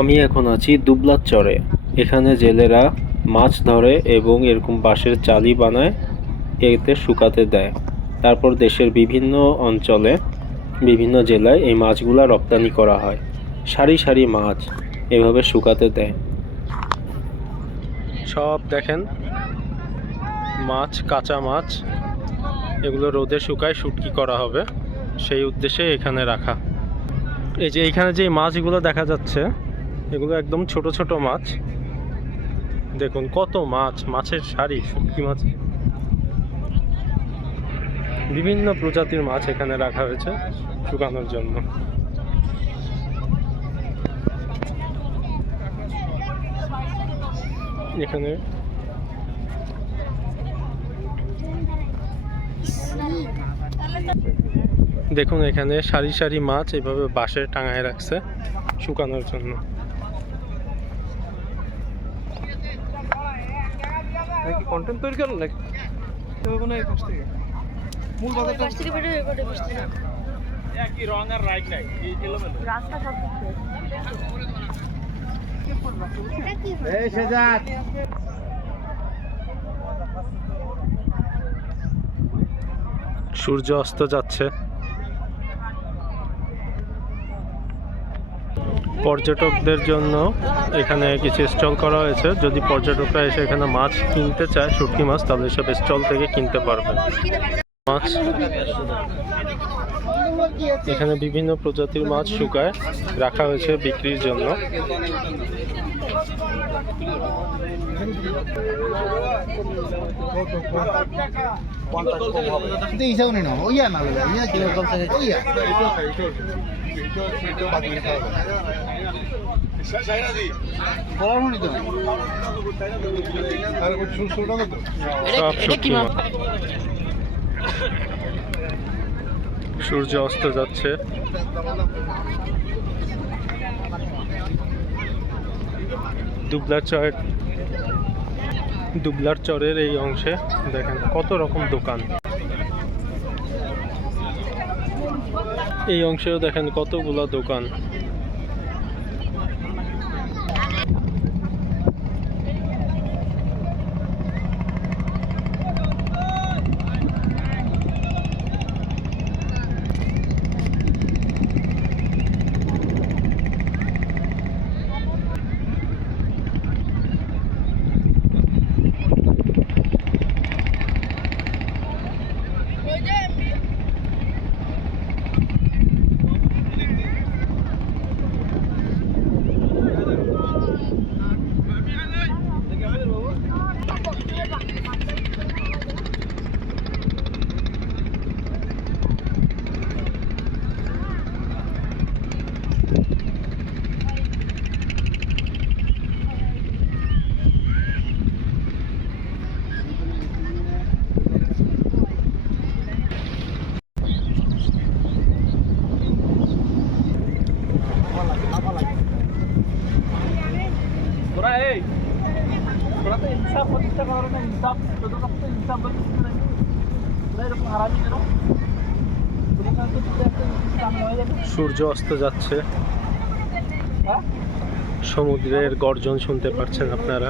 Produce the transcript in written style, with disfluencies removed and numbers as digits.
আমি এখন আছি দুবলার চরে। এখানে জেলেরা মাছ ধরে এবং এরকম বাঁশের চালি বানায়, এতে শুকাতে দেয়। তারপর দেশের বিভিন্ন অঞ্চলে, বিভিন্ন জেলায় এই মাছগুলা রপ্তানি করা হয়। সারি সারি মাছ এভাবে শুকাতে দেয়। সব দেখেন মাছ, কাঁচা মাছ, এগুলো রোদে শুকায় শুটকি করা হবে, সেই উদ্দেশ্যে এখানে রাখা। এই যে এইখানে যে মাছগুলো দেখা যাচ্ছে, এগুলো একদম ছোট ছোট মাছ। দেখুন কত মাছ, মাছের সারি, শুটকি মাছ, বিভিন্ন প্রজাতির মাছ এখানে রাখা হয়েছে শুকানোর জন্য। এখানে দেখুন, এখানে সারি সারি মাছ এইভাবে বাঁশে টাঙায় রাখছে শুকানোর জন্য। কন্টেন্ট তৈরি করেন নাকি? মূল বাজারটা থেকে ভিডিও রেকর্ড করতে না। কি রং আর রাইট নাই, এই এলোমেলো রাস্তা সব ঠিক। এই সেজাত সূর্য অস্ত যাচ্ছে। পর্যটকদের জন্য এখানে কিছু স্টল করা হয়েছে। যদি পর্যটকরা এসে এখানে মাছ কিনতে চায়, শুটকি মাছ, তাহলে সব স্টল থেকে কিনতে পারবে মাছ। এখানে বিভিন্ন প্রজাতির মাছ শুকায় রাখা হয়েছে বিক্রির জন্য। সূর্য অস্ত যাচ্ছে। দুবলার চরের এই অংশে দেখেন কত রকম দোকান। এই অংশেও দেখেন কতগুলো দোকান। সূর্য অস্ত যাচ্ছে, সমুদ্রের গর্জন শুনতে পাচ্ছেন আপনারা।